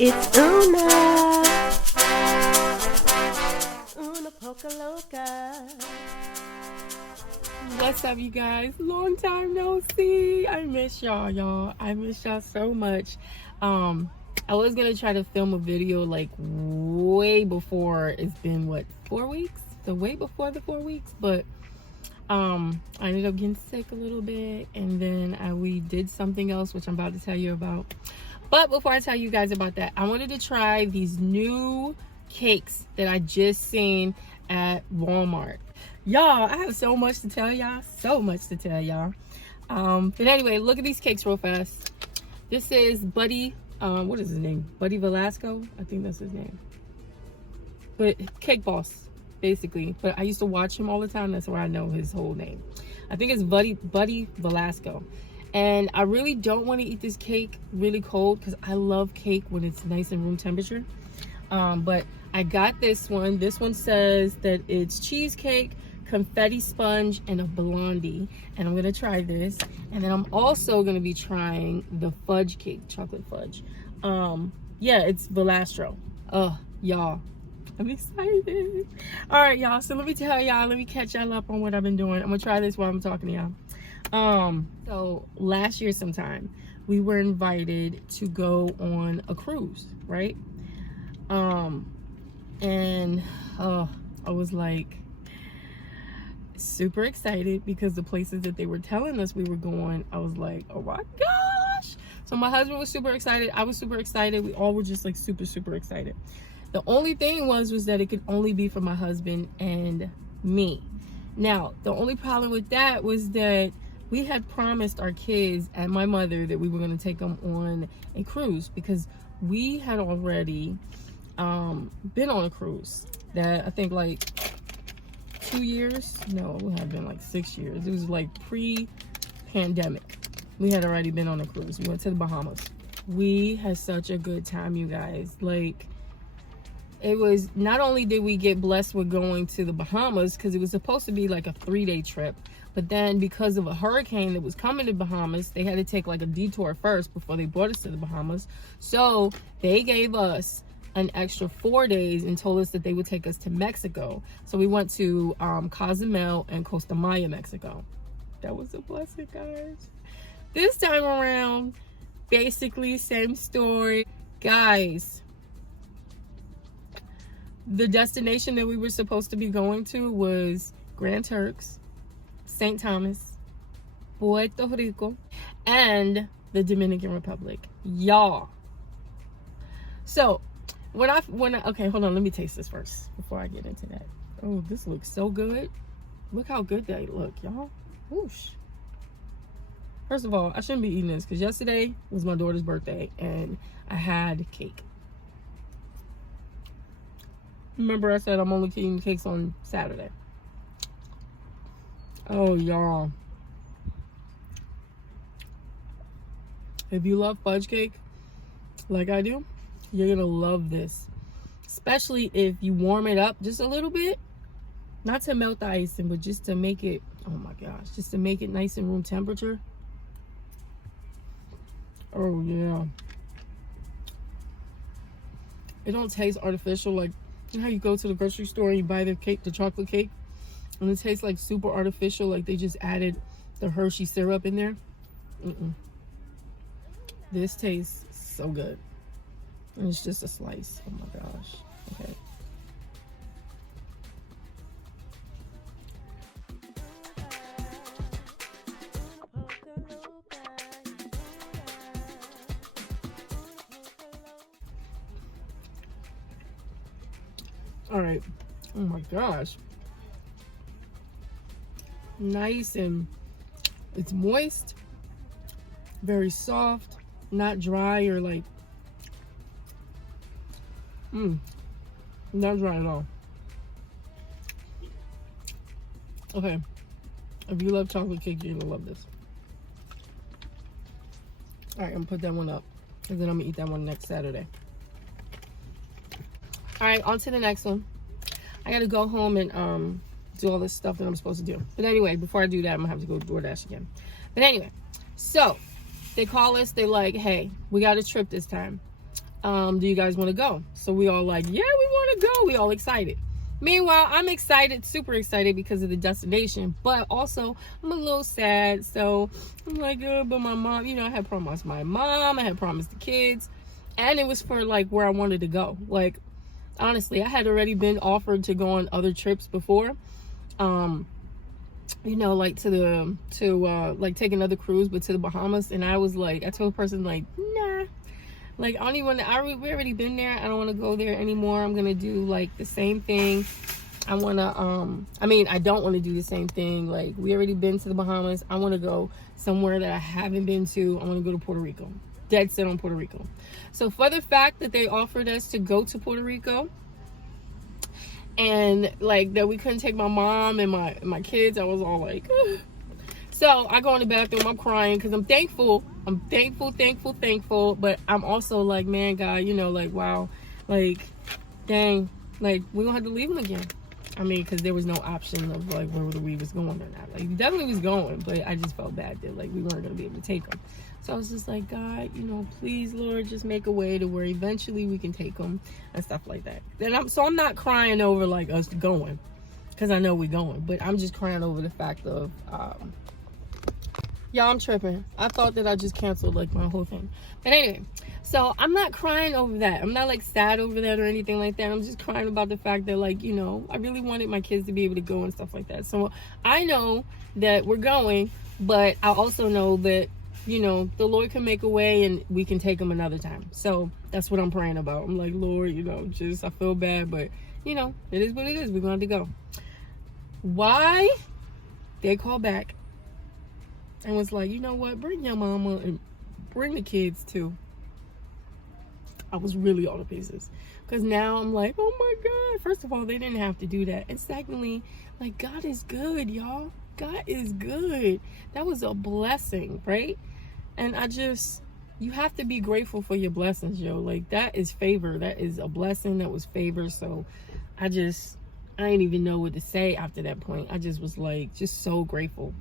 It's Una Poca Loca. What's up, you guys? Long time no see. I miss y'all. I miss y'all so much. I was gonna try to film a video like way before. It's been what, 4 weeks? So way before the 4 weeks, but I ended up getting sick a little bit, and then we did something else, which I'm about to tell you about. But before I tell you guys about that, I wanted to try these new cakes that I just seen at Walmart. Y'all, I have so much to tell y'all. But anyway, look at these cakes real fast. This is Buddy, what is his name? Buddy Velasco? I think that's his name. But Cake Boss, basically. But I used to watch him all the time. That's where I know his whole name. I think it's Buddy Velasco. And I really don't want to eat this cake really cold because I love cake when it's nice and room temperature. But I got this one. This one says that it's cheesecake, confetti sponge, and a blondie. And I'm going to try this. And then I'm also going to be trying the fudge cake, chocolate fudge. Yeah, it's Velastro. Y'all, I'm excited. All right, y'all. So let me tell y'all, let me catch y'all up on what I've been doing. I'm going to try this while I'm talking to y'all. So last year sometime we were invited to go on a cruise, right? And I was like super excited because the places that they were telling us we were going, I was like, oh my gosh. So my husband was super excited, I was super excited, we all were just like super excited. The only thing was that it could only be for my husband and me. Now the only problem with that was that we had promised our kids and my mother that we were going to take them on a cruise because we had already been on a cruise that I think like 2 years. No, it would have been like 6 years. It was like pre-pandemic. We had already been on a cruise. We went to the Bahamas. We had such a good time, you guys. Like, it was, not only did we get blessed with going to the Bahamas because it was supposed to be like a 3-day trip, but then because of a hurricane that was coming to Bahamas, they had to take like a detour first before they brought us to the Bahamas. So they gave us an extra 4 days and told us that they would take us to Mexico. So we went to Cozumel and Costa Maya, Mexico. That was a blessing, guys. This time around, basically same story. Guys, the destination that we were supposed to be going to was Grand Turks, St. Thomas, Puerto Rico, and the Dominican Republic. Y'all. So when I okay, hold on, let me taste this first before I get into that. Oh, this looks so good. Look how good they look, y'all. Whoosh. First of all, I shouldn't be eating this because yesterday was my daughter's birthday and I had cake. Remember I said I'm only eating cakes on Saturday. Oh, y'all. If you love fudge cake like I do, you're gonna love this. Especially if you warm it up just a little bit. Not to melt the icing, but just to make it, oh my gosh, just to make it nice and room temperature. Oh yeah. It don't taste artificial. Like, you know how you go to the grocery store and you buy the cake, the chocolate cake, and it tastes like super artificial, like they just added the Hershey syrup in there. This tastes so good. And it's just a slice. Oh my gosh. Okay. All right. Oh my gosh. Nice, and it's moist, very soft, not dry or like not dry at all. Okay, if you love chocolate cake, you're gonna love this. All right, I'm gonna put that one up and then I'm gonna eat that one next Saturday. All right, on to the next one. I gotta go home and do all this stuff that I'm supposed to do. But anyway, before I do that, I'm gonna have to go to DoorDash again. But anyway, so they call us, they like, hey, we got a trip this time. do you guys want to go? So we all like, yeah, we want to go. We all excited. Meanwhile, I'm excited, super excited because of the destination, but also I'm a little sad. So I'm like, but my mom, you know, I had promised my mom, I had promised the kids, and it was for like where I wanted to go. Like, honestly, I had already been offered to go on other trips before. You know, like like take another cruise, but to the Bahamas. And I was like, I told a person like, nah, like I don't even want to, we already been there. I don't want to go there anymore. I'm gonna do like the same thing. I want to I don't want to do the same thing. Like, we already been to the Bahamas. I want to go somewhere that I haven't been to. I want to go to Puerto Rico. Dead set on Puerto Rico. So for the fact that they offered us to go to Puerto Rico, and like that we couldn't take my mom and my kids, I was all like, ugh. So I go in the bathroom, I'm crying because I'm thankful, but I'm also like, man, God, you know, like, wow, like, dang, like, we gonna have to leave them again. I mean, because there was no option of like whether we was going or not. Like, we definitely was going, but I just felt bad that like we weren't gonna be able to take them. So I was just like, God, you know, please, Lord, just make a way to where eventually we can take them and stuff like that. And I'm not crying over like us going, because I know we're going, but I'm just crying over the fact of, y'all, I'm tripping. I thought that I just canceled like my whole thing. But anyway, so I'm not crying over that. I'm not like sad over that or anything like that. I'm just crying about the fact that, like, you know, I really wanted my kids to be able to go and stuff like that. So I know that we're going, but I also know that, you know, the Lord can make a way and we can take them another time. So that's what I'm praying about. I'm like, Lord, you know, just, I feel bad, but you know, it is what it is. We're going to go. Why? They call back and was like, you know what, bring your mama and bring the kids too. I was really all to pieces, because now I'm like, oh my God, first of all, they didn't have to do that, and secondly, like, God is good, y'all. God is good. That was a blessing, right? And you have to be grateful for your blessings, yo. Like, that is favor. That is a blessing. That was favor. So I didn't even know what to say after that point. I just was like, just so grateful.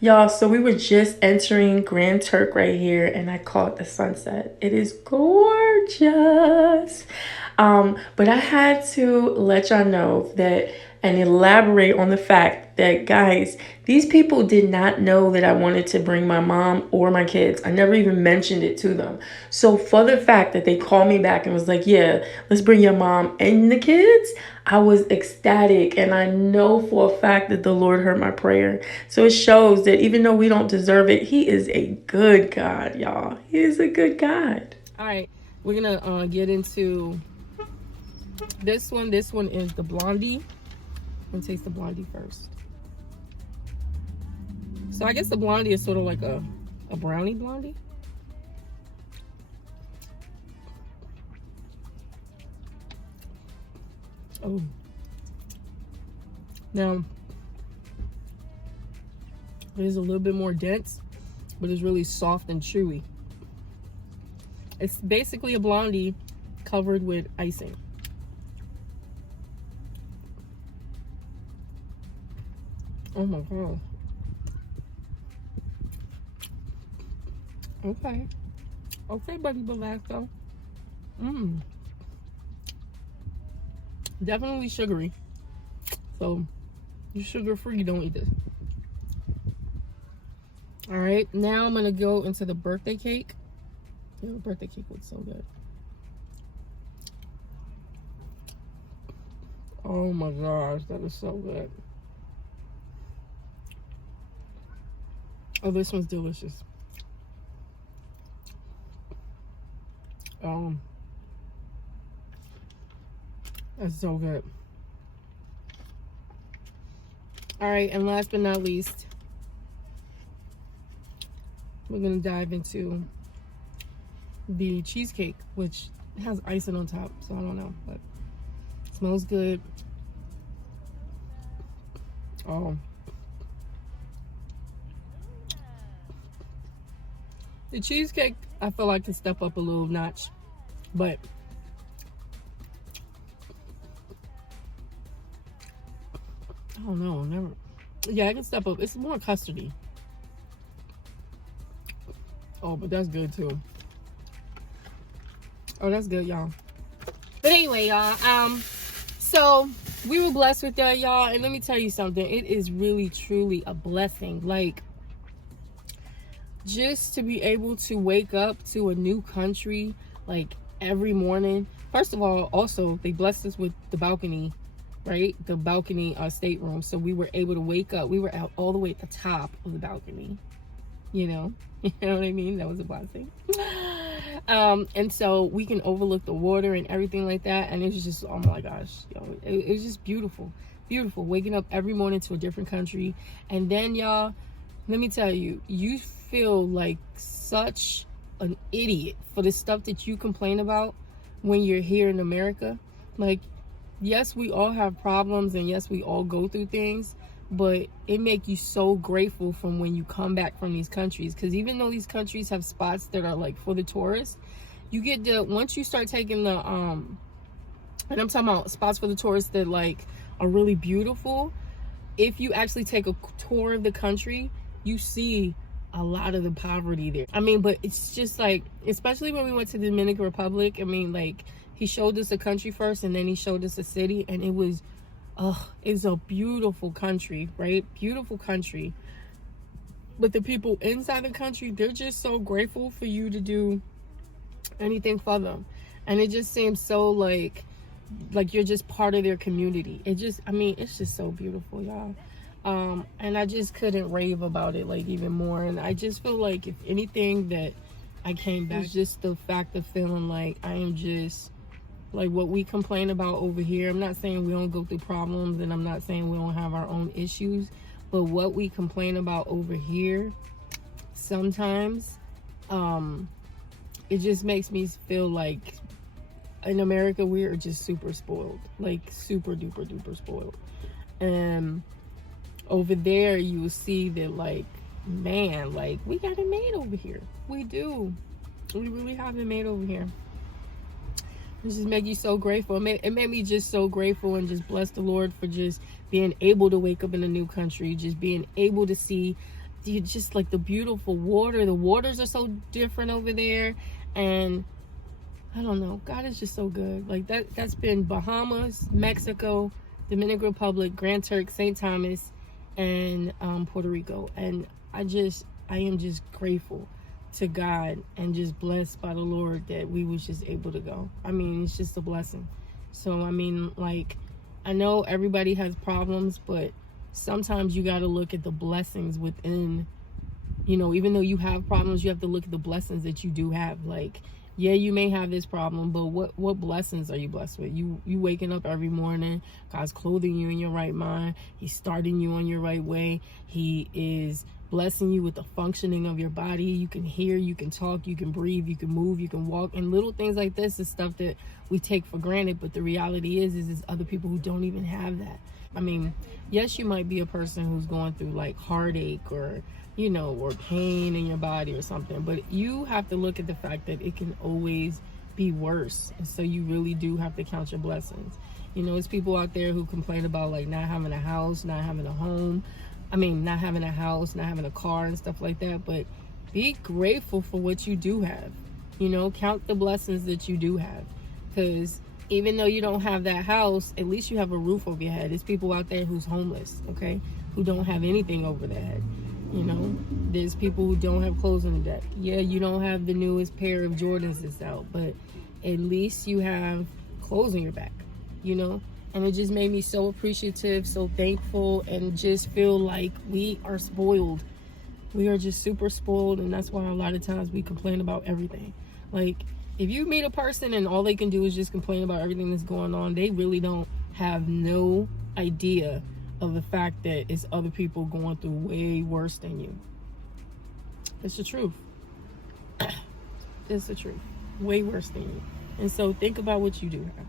Y'all, so we were just entering Grand Turk right here, and I caught the sunset. It is gorgeous. But I had to let y'all know that and elaborate on the fact that, guys, these people did not know that I wanted to bring my mom or my kids. I never even mentioned it to them. So for the fact that they called me back and was like, yeah, let's bring your mom and the kids, I was ecstatic. And I know for a fact that the Lord heard my prayer. So it shows that even though we don't deserve it, He is a good God, y'all. He is a good God. All right, we're gonna get into this one. This one is the Blondie. I'm gonna taste the Blondie first. So I guess the Blondie is sort of like a brownie Blondie. Oh. Now, it is a little bit more dense, but it's really soft and chewy. It's basically a Blondie covered with icing. Oh my God. Okay. Okay, buddy Belasco. Definitely sugary. So, you're sugar free, don't eat this. Alright, now I'm going to go into the birthday cake. Yeah, the birthday cake looks so good. Oh my gosh, that is so good. Oh, this one's delicious. That's so good. All right, and last but not least, we're gonna dive into the cheesecake, which has icing on top, so I don't know, but it smells good. Oh. The cheesecake, I feel like, can step up a little notch, but I don't know, never. Yeah, I can step up. It's more custardy. Oh, but that's good too. Oh, that's good, y'all. But anyway, y'all, so we were blessed with that, y'all, and let me tell you something. It is really, truly a blessing. Like, just to be able to wake up to a new country, like, every morning. First of all, also, they blessed us with the balcony, right? The balcony stateroom. So we were able to wake up. We were out all the way at the top of the balcony, you know? You know what I mean? That was a blessing. And so we can overlook the water and everything like that. And it was just, oh my gosh, yo, it was just beautiful. Beautiful. Waking up every morning to a different country. And then, y'all, let me tell you, you feel like such an idiot for the stuff that you complain about when you're here in America. Like, yes, we all have problems, and yes, we all go through things, but it makes you so grateful from when you come back from these countries. Because even though these countries have spots that are like for the tourists, you get the, once you start taking the and I'm talking about spots for the tourists that like are really beautiful, if you actually take a tour of the country, you see a lot of the poverty there. I mean, but it's just like, especially when we went to the Dominican Republic, I mean, like, he showed us a country first, and then he showed us a city, and it was it's a beautiful country, right? Beautiful country. But the people inside the country, they're just so grateful for you to do anything for them. And it just seems so like you're just part of their community. It just, I mean, it's just so beautiful, y'all. And I just couldn't rave about it like even more. And I just feel like if anything that I came back, just the fact of feeling like I am just like what we complain about over here. I'm not saying we don't go through problems, and I'm not saying we don't have our own issues, but what we complain about over here sometimes, it just makes me feel like in America we are just super spoiled, like super duper duper spoiled. And over there you will see that, like, man, like, we got it made over here. We do. We really have it made over here. It just make you so grateful. It made me just so grateful, and just bless the Lord for just being able to wake up in a new country, just being able to see just like the beautiful water. The waters are so different over there, and I don't know, God is just so good. Like that's been Bahamas, Mexico, Dominican Republic, Grand Turk, St. Thomas, and Puerto Rico. And I am just grateful to God and just blessed by the Lord that we was just able to go. I mean, it's just a blessing. So, I mean, like, I know everybody has problems, but sometimes you got to look at the blessings within, you know, even though you have problems, you have to look at the blessings that you do have. Like, yeah, you may have this problem, but what blessings are you blessed with? You waking up every morning. God's clothing you in your right mind. He's starting you on your right way. He is blessing you with the functioning of your body. You can hear, you can talk, you can breathe, you can move, you can walk. And little things like this is stuff that we take for granted. But the reality is other people who don't even have that. I mean, yes, you might be a person who's going through like heartache or, you know, or pain in your body or something, but you have to look at the fact that it can always be worse. And so you really do have to count your blessings. You know, it's people out there who complain about like not having a house, not having a home. I mean, not having a house, not having a car and stuff like that, but be grateful for what you do have. You know, count the blessings that you do have, because even though you don't have that house, at least you have a roof over your head. There's people out there who's homeless, okay, who don't have anything over their head. You know, there's people who don't have clothes on the deck. Yeah, you don't have the newest pair of Jordans that's out, but at least you have clothes on your back, you know? And it just made me so appreciative, so thankful, and just feel like we are spoiled. We are just super spoiled, and that's why a lot of times we complain about everything. Like, if you meet a person and all they can do is just complain about everything that's going on, they really don't have no idea of the fact that it's other people going through way worse than you. It's the truth. It's the truth. Way worse than you. And so think about what you do have.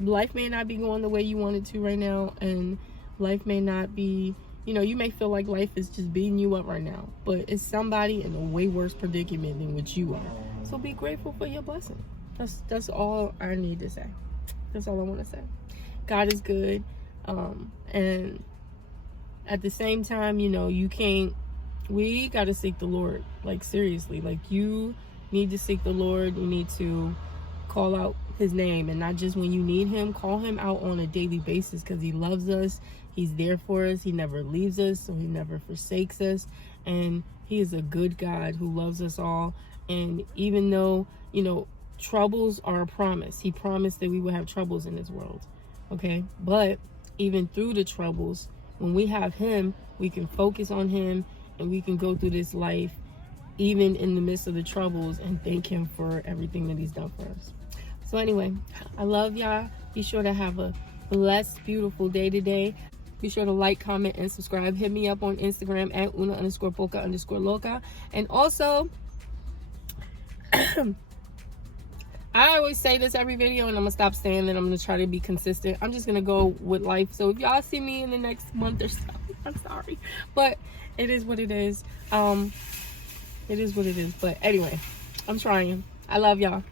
Life may not be going the way you want it to right now, and life may not be, you know, you may feel like life is just beating you up right now, but it's somebody in a way worse predicament than what you are. So be grateful for your blessing. That's all I need to say. That's all I want to say. God is good. And at the same time, you know, we got to seek the Lord, like seriously, like you need to seek the Lord. You need to call out his name, and not just when you need him. Call him out on a daily basis, because he loves us. He's there for us. He never leaves us, so he never forsakes us. And he is a good God who loves us all. And even though, troubles are a promise, he promised that we would have troubles in this world. Okay? But even through the troubles, when we have him, we can focus on him, and we can go through this life even in the midst of the troubles and thank him for everything that he's done for us. So anyway, I love y'all. Be sure to have a blessed, beautiful day today. Be sure to like, comment, and subscribe. Hit me up on Instagram at una_poca_loca. And also, I always say this every video, and I'm going to stop saying that. I'm going to try to be consistent. I'm just going to go with life. So if y'all see me in the next month or so, I'm sorry. But it is what it is. It is what it is. But anyway, I'm trying. I love y'all.